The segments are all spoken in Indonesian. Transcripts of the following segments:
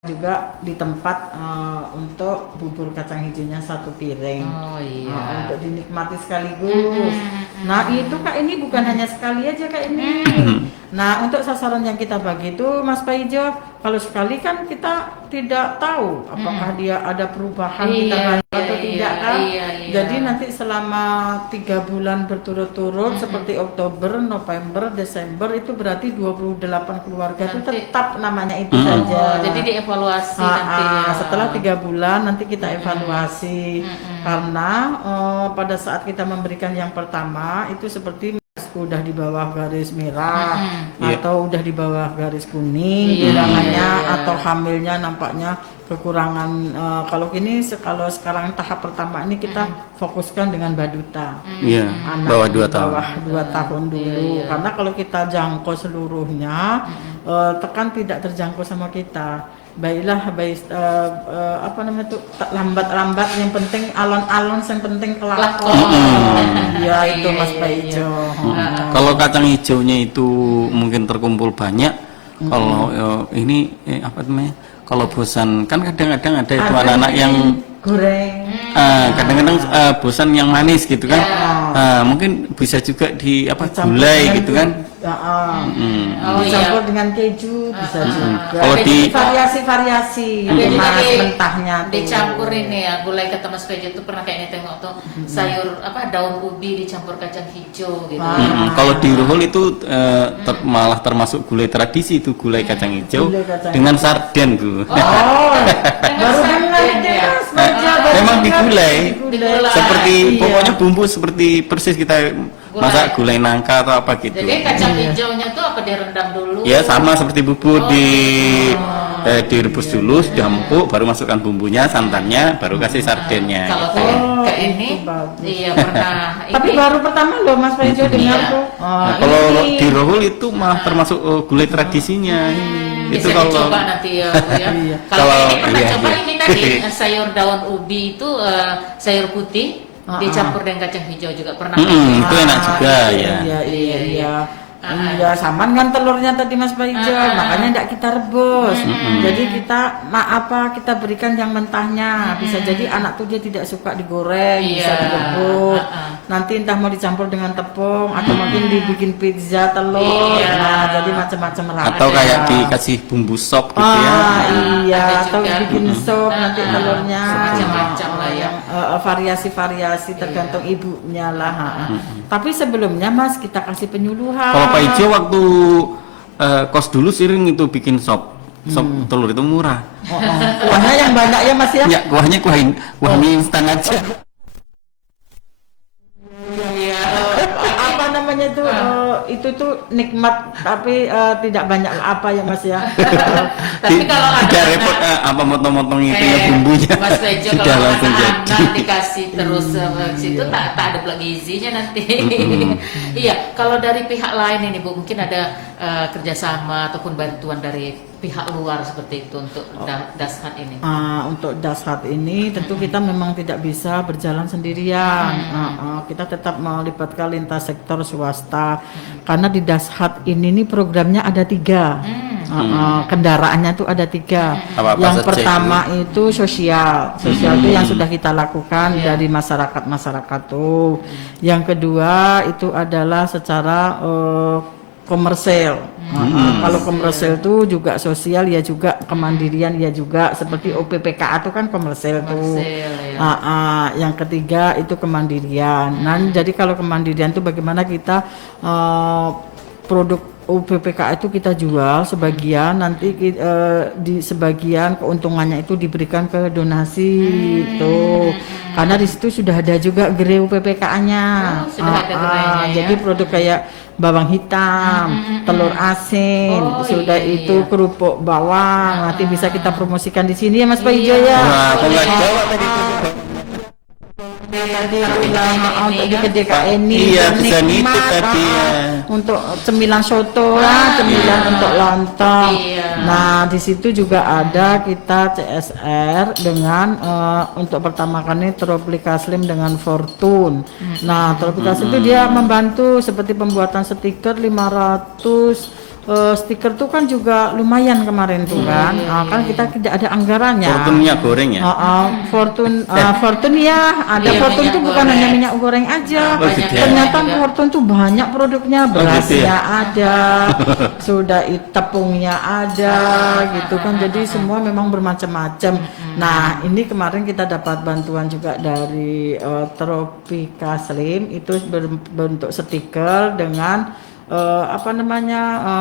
juga di tempat untuk bubur kacang hijaunya 1 piring. Oh iya. Untuk dinikmati sekaligus. Nah itu Kak, ini bukan hanya sekali aja Kak ini. Nah untuk sasaran yang kita bagi itu Mas Pak Ijo, kalau sekali kan kita tidak tahu apakah dia ada perubahan kita bayar atau tidak kan. Jadi nanti selama 3 bulan berturut-turut seperti Oktober, November, Desember itu berarti 28 keluarga itu tetap namanya itu saja. Jadi dievaluasi nanti ya. Setelah 3 bulan nanti kita evaluasi karena pada saat kita memberikan yang pertama itu seperti udah di bawah garis merah atau udah di bawah garis kuning atau hamilnya nampaknya kekurangan. Kalau sekarang tahap pertama ini kita fokuskan dengan baduta, anak bawah 2 tahun, bawah 2 tahun dulu. Karena kalau kita jangkau seluruhnya tekan tidak terjangkau sama kita. Baiklah, lambat-lambat yang penting alon-alon, yang penting kelakon. Ya itu Mas Pak Ijo. Kalau kacang hijaunya itu mungkin terkumpul banyak. Kalau ini apa namanya? Kalau bosan kan kadang-kadang ada itu anak-anak yang goreng. Kadang-kadang bosan yang manis gitu kan. Mungkin bisa juga di gulai gitu kan. Dicampur dengan keju bisa juga. Kalau di variasi-variasi mentahnya tuh. Dicampur ini ya, gulai kata Mas Pejo tuh pernah kayaknya tengok tuh sayur daun ubi dicampur kacang hijau gitu. Kalau di Ruhul itu malah termasuk gulai tradisi itu gulai kacang hijau dengan sarden Bu. Baru dengar memang digulai. Seperti pokoknya bumbu seperti persis kita masak gulai nangka atau apa gitu. Jadi kacang hijaunya tuh direndam dulu? Ya sama seperti bubur direbus dulu, sudah empuk, baru masukkan bumbunya, santannya, baru kasih sardennya. Kalau kayak ini, iya pernah. Tapi baru pertama loh Mas Pejo dengar tuh. Kalau di Rohul itu malah termasuk gulai tradisinya. Bisa Itu kalau dicoba nanti ya. Kalau ini pernah coba ini tadi sayur daun ubi itu sayur putih dicampur dengan kacang hijau juga pernah. Itu enak juga ya. Iya, sama kan telurnya tadi Mas Pak Ijo, makanya tidak kita rebus. Jadi kita kita berikan yang mentahnya. Bisa jadi anak tuh dia tidak suka digoreng, bisa direbus. Nanti entah mau dicampur dengan tepung atau mungkin dibikin pizza telur. Jadi macam-macam rasa. Atau kayak dikasih bumbu sop gitu ya. Iya, atau bikin sop nanti telurnya. Macam-macam lah ya. Variasi-variasi tergantung ibunya lah. Tapi sebelumnya Mas kita kasih penyuluhan. Kalau Pak Ijo waktu kos dulu sering itu bikin sop telur itu murah. Kuahnya yang banyak ya Mas ya? Ya, kuahnya kuah mie instan aja. Apa namanya itu tuh nikmat tapi tidak banyak apa ya Mas ya. Tapi kalau tidak repot motong-motong itu ya bumbunya. Mas Pejo sudah kalau langsung jadi. dikasih terus situ tak ada lagi gizinya nanti. Iya, kalau dari pihak lain ini Bu mungkin ada kerjasama ataupun bantuan dari pihak luar seperti itu untuk Dashat ini. Untuk Dashat ini tentu kita memang tidak bisa berjalan sendirian. Kita tetap melibatkan lintas sektor swasta karena di Dashat ini programnya ada 3. Kendaraannya tuh ada 3. Yang pertama itu sosial itu yang sudah kita lakukan dari masyarakat tuh. Yang kedua itu adalah secara komersil. Kalau komersil itu juga sosial ya juga kemandirian ya juga seperti OPPKA itu kan komersil tuh. Yang ketiga itu kemandirian. Nah, jadi kalau kemandirian itu bagaimana kita produk UPPK itu kita jual sebagian, nanti di sebagian keuntungannya itu diberikan ke donasi itu. Karena di situ sudah ada juga gerai UPPK-nya. Jadi produk kayak bawang hitam, telur asin, itu kerupuk bawang, nanti bisa kita promosikan di sini ya Mas Pak Ijo ya. Tadi untuk di KDKN ini bisa nitip tadi ya. untuk cemilan soto lah, cemilan untuk lontong. Iya. Nah, di situ juga ada kita CSR dengan untuk pertama kali Tropika Slim dengan Fortune. Nah, Tropika Slim itu dia membantu seperti pembuatan stiker 500 stiker tuh kan juga lumayan kemarin tuh kan. Kan kita tidak ada anggarannya. Fortune-nya goreng ya? Fortune ya, ada Iya, Fortune minyak tuh bukan goreng. hanya minyak goreng aja. Oh, gitu ya? Ternyata Juga. Fortune tuh banyak produknya, gitu berasnya ya? ada, sudah tepungnya ada, gitu kan. Jadi semua memang bermacam-macam. Nah, ini kemarin kita dapat bantuan juga dari Tropika Slim, itu berbentuk stiker dengan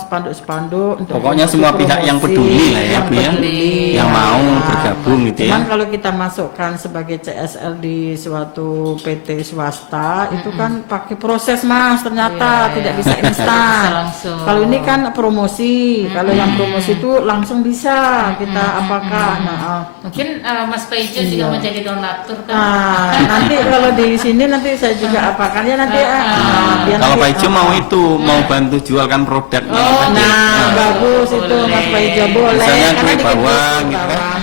spanduk-spanduk untuk Pokoknya semua pihak yang peduli lah ya, yang Bu ya, peduli. yang mau Nah, bergabung gitu ya. Cuman kalau kita masukkan sebagai CSR di suatu PT swasta itu kan pakai proses Mas, ternyata tidak bisa Bisa instan. langsung. Kalau ini kan promosi, kalau yang promosi itu langsung bisa kita apakah. Mungkin Mas Paijo juga menjadi donatur kan. Nanti kalau di sini nanti saya juga apakan ya nanti biar Kalau nanti, Pak Ijo mau itu mau bantu jualkan produknya tadi. bagus itu Mas Paijo boleh Misalnya karena kue dikit bawang gitu kan.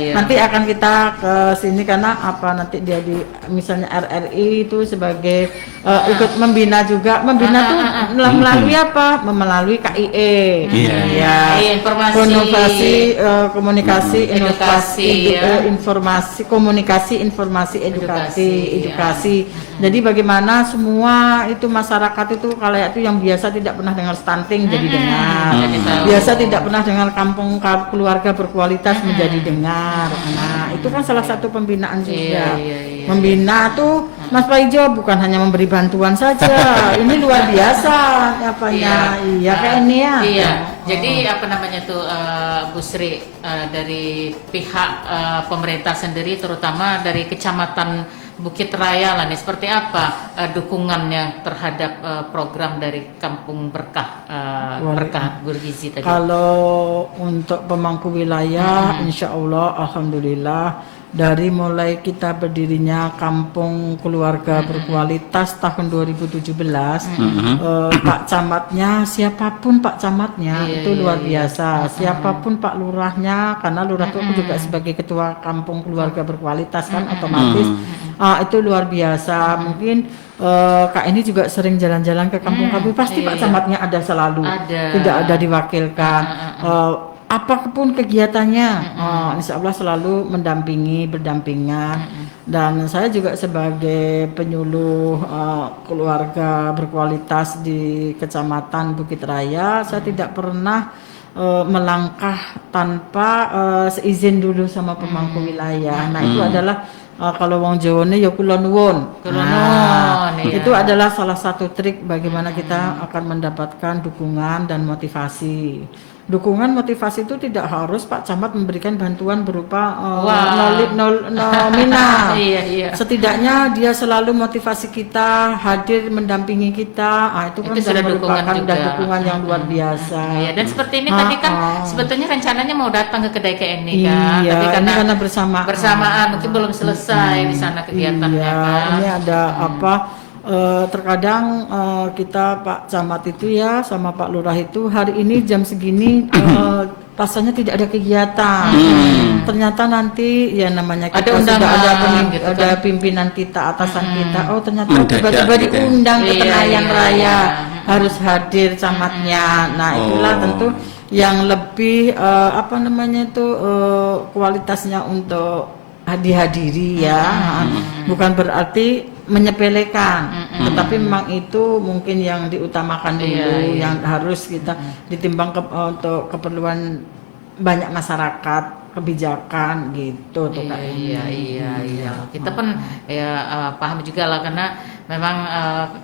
Iya. nanti akan kita ke sini karena nanti dia di misalnya RRI itu sebagai ikut membina juga tuh melalui apa melalui KIE Iya. Informasi. komunikasi Edukasi, ya. informasi komunikasi informasi edukasi Edukasi, jadi bagaimana semua itu masyarakat itu kalau itu yang biasa tidak pernah dengar stunting jadi dengar Jadi tahu. biasa tidak pernah dengar kampung keluarga berkualitas menjadi dengar. Nah, itu kan salah satu pembinaan juga. Iya. Membina tuh Mas Paijo bukan hanya memberi bantuan saja. Ini luar biasa apanya. Iya kayak ini ya. Iya. Jadi apa namanya tuh Bu Sri dari pihak pemerintah sendiri terutama dari Kecamatan Bukit Raya lah nih seperti apa dukungannya terhadap program dari Kampung Berkah Berkah Bergizi tadi. Kalau untuk pemangku wilayah, insya Allah, alhamdulillah, dari mulai kita berdirinya Kampung Keluarga Berkualitas tahun 2017, Pak Camatnya, siapapun Pak Camatnya itu luar biasa, siapapun Pak Lurahnya, karena Lurah itu juga sebagai Ketua Kampung Keluarga Berkualitas kan otomatis, itu luar biasa. Mungkin Kak ini juga sering jalan-jalan ke kampung-kampung, pasti Pak Camatnya ada selalu, tidak ada diwakilkan. Apapun kegiatannya, insya Allah selalu berdampingan. Dan saya juga sebagai penyuluh keluarga berkualitas di Kecamatan Bukit Raya, saya tidak pernah melangkah tanpa seizin dulu sama pemangku wilayah. Nah itu adalah kalau wong Jawa ini ya kula nuwun. Iya. Itu adalah salah satu trik bagaimana kita akan mendapatkan dukungan dan motivasi. Dukungan motivasi itu tidak harus Pak Camat memberikan bantuan berupa nominal. Iya. Setidaknya dia selalu motivasi kita, hadir mendampingi kita. Itu kan Itu sudah dukungan merupakan juga. dukungan yang luar biasa. Iya, dan seperti ini tadi kan sebetulnya rencananya mau datang ke kedai KNI kan, Iya, tapi ini karena bersamaan mungkin belum selesai di sana kegiatannya iya, kan. ini ada terkadang kita Pak Camat itu ya sama Pak Lurah itu hari ini jam segini rasanya tidak ada kegiatan. Ternyata nanti ya namanya kita Ada sudah undangan gitu kan. ada pimpinan kita, atasan kita. Oh ternyata Mendadak tiba-tiba gitu ya. diundang ke Iya, Tenayan iya, Raya iya. harus hadir camatnya. Nah itulah tentu yang lebih kualitasnya untuk dihadiri ya, bukan berarti menyepelekan, tetapi memang itu mungkin yang diutamakan dulu, yang harus kita ditimbang untuk keperluan banyak masyarakat, kebijakan gitu tuh Kak. Iya. Kita pun ya paham juga lah karena memang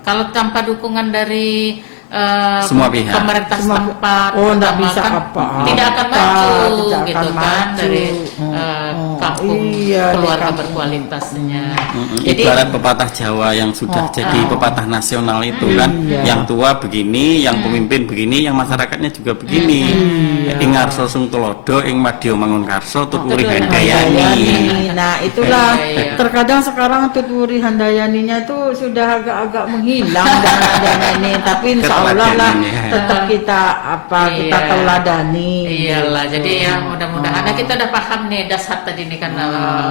kalau tanpa dukungan dari Semua pihak. pemerintah setempat enggak pertama bisa kan apa-apa, tidak akan maju tidak gitu akan kan maju. dari kampung Iya, di keluarga kampung. berkualitasnya. Jadi Ibarat pepatah Jawa yang sudah jadi pepatah nasional itu kan, yang tua begini, yang pemimpin begini, yang masyarakatnya juga begini. Ing ngarso sung tulodo, ing madya mangun karso, tuturi handayani. Nah, itulah Iya. terkadang sekarang tuturi handayaninya itu sudah agak-agak menghilang dana ini, tapi insya Allah lah Keteladanan, ya. tetap kita kita Iya. teladani. Iyalah, gitu. jadi ya mudah-mudahan nah, kita udah paham nih dasar tadi nih kan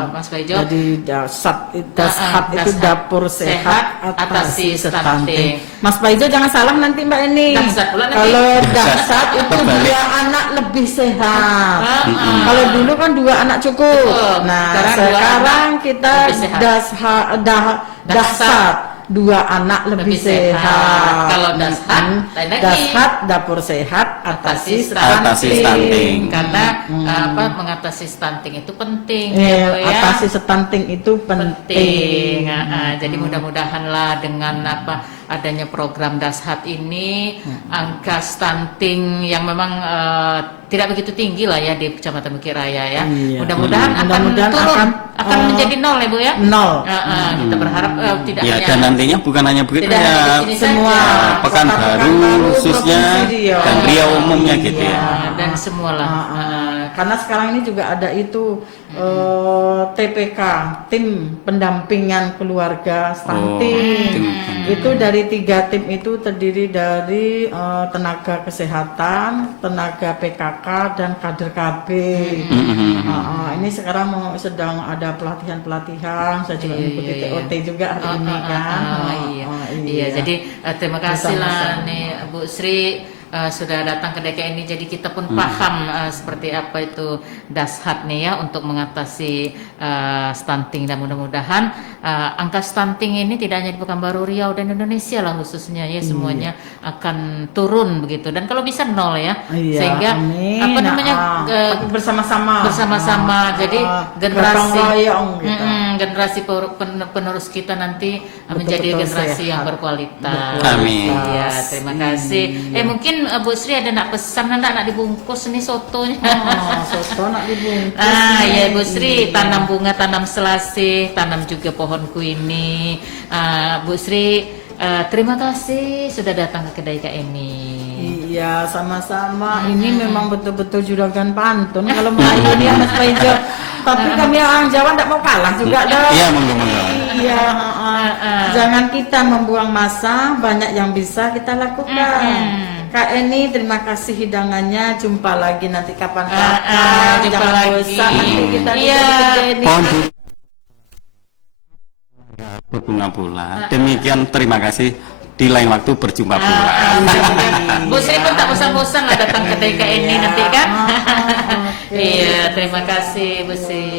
Mas Baijo. Jadi dashat itu dashat. dapur sehat Atasi atasi stunting. stunting. Mas Paijo jangan salah nanti Mbak Eni. Dashat pula nanti. Kalau dashat itu Terbalik. 2 anak lebih sehat. Ah, Kalau dulu kan 2 anak cukup. Betul. Nah Sekarang 2 sekarang anak kita lebih sehat. dashat 2 anak lebih Lebih sehat. sehat. Kalau dashat, lain lagi. dashat dapur sehat atasi Atasi stunting. Karena mengatasi stunting itu penting Atasi stunting itu penting. Jadi mudah-mudahan lah dengan adanya program Dashat ini angka stunting yang memang tidak begitu tinggi lah ya di Kecamatan Bukit Raya ya. Iya. Mudah-mudahan akan Mudah-mudahan turun, akan akan, menjadi 0 ya Bu ya. 0. Kita berharap tidak Ya, hanya dan nantinya bukan hanya Bukit tidak hanya di Raya, sini semua saja. Pekanbaru khususnya, Provinsi Riau. dan Riau umumnya gitu ya. Dan semualah. Karena sekarang ini juga ada itu TPK, tim pendampingan keluarga stunting. Itu dari 3 tim itu terdiri dari tenaga kesehatan, tenaga PKK dan kader KB. Ini sekarang sedang ada pelatihan-pelatihan. Saya juga mengikuti TOT juga hari ini kan. Iya, jadi terima kasih lah Bersama-sama. nih Bu Sri sudah datang ke DKI ini, jadi kita pun paham seperti apa itu Dashat nih ya untuk mengatasi stunting, dan mudah-mudahan angka stunting ini tidak hanya di Pekanbaru, Riau dan Indonesia lah khususnya ya, semuanya akan turun begitu, dan kalau bisa 0 ya, Iya, sehingga amin. apa namanya bersama-sama. jadi generasi gotong royong gitu. generasi penerus kita nanti menjadi Betul-betul generasi yang sehat. berkualitas. Amin. Iya, terima kasih. Mungkin Bu Sri ada nak pesan, nak dibungkus nih sotonya. Soto nak dibungkus. Ya Bu Sri, tanam bunga, tanam selasih, tanam juga pohonku ini. Bu Sri, terima kasih sudah datang ke kedai Kak ini. Iya, sama-sama. Ini memang betul-betul juragan pantun kalau Melayu nih Mas Paijo. Tapi kami orang Jawa tidak mau kalah juga dong. Iya, monggo. Iya, jangan kita membuang masa, banyak yang bisa kita lakukan. Kak Eni, terima kasih hidangannya. Jumpa lagi nanti kapan-kapan. Jumpa Jangan lagi. bosan nanti kita Iya. Eni. Pohon bunga pula. Demikian, terima kasih. Di lain waktu berjumpa pula. Bu Sri pun tak bosan-bosan lah datang ke DKI ini nanti kan. Iya, terima kasih Bu Sri.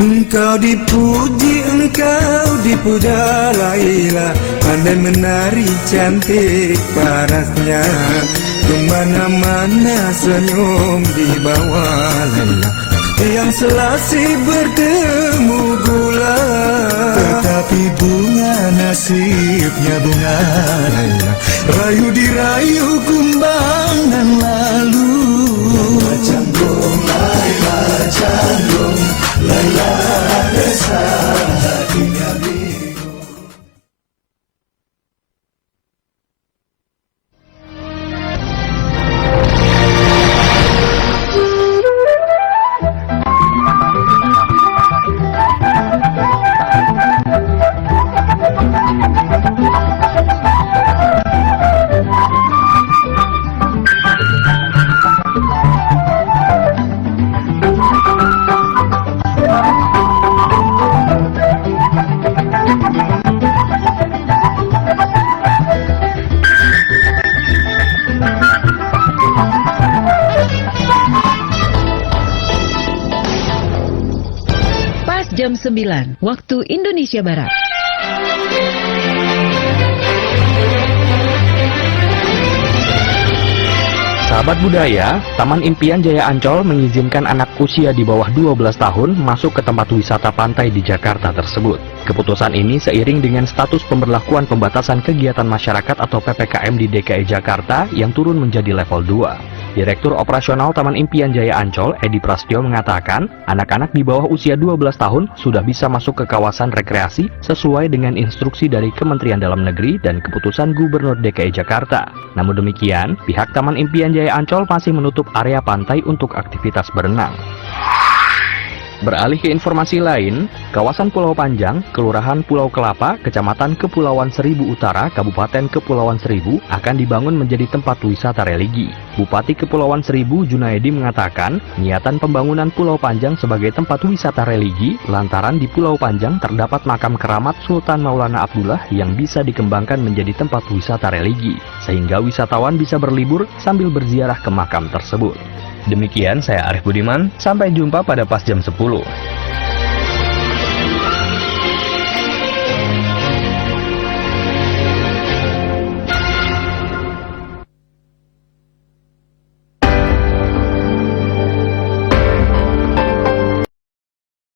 Engkau dipuji, engkau dipuja Laila, pandai menari cantik parasnya, kemana-mana senyum di bawah Laila, yang selasih bertemu gula, tetapi bunga nasibnya bunga Laila, rayu dirayu kumbangan lalu. Canggung Laila, canggung Laila, desa hatinya bingung. 9 waktu Indonesia Barat. Sahabat budaya, Taman Impian Jaya Ancol mengizinkan anak usia di bawah 12 tahun masuk ke tempat wisata pantai di Jakarta tersebut. Keputusan ini seiring dengan status pemberlakuan pembatasan kegiatan masyarakat atau PPKM di DKI Jakarta yang turun menjadi level 2. Direktur Operasional Taman Impian Jaya Ancol, Edi Prasetyo mengatakan, anak-anak di bawah usia 12 tahun sudah bisa masuk ke kawasan rekreasi sesuai dengan instruksi dari Kementerian Dalam Negeri dan keputusan Gubernur DKI Jakarta. Namun demikian, pihak Taman Impian Jaya Ancol masih menutup area pantai untuk aktivitas berenang. Beralih ke informasi lain, kawasan Pulau Panjang, Kelurahan Pulau Kelapa, Kecamatan Kepulauan Seribu Utara, Kabupaten Kepulauan Seribu akan dibangun menjadi tempat wisata religi. Bupati Kepulauan Seribu Junaedi mengatakan, niatan pembangunan Pulau Panjang sebagai tempat wisata religi lantaran di Pulau Panjang terdapat makam keramat Sultan Maulana Abdullah yang bisa dikembangkan menjadi tempat wisata religi, sehingga wisatawan bisa berlibur sambil berziarah ke makam tersebut. Demikian saya Arif Budiman, sampai jumpa pada pas jam 10.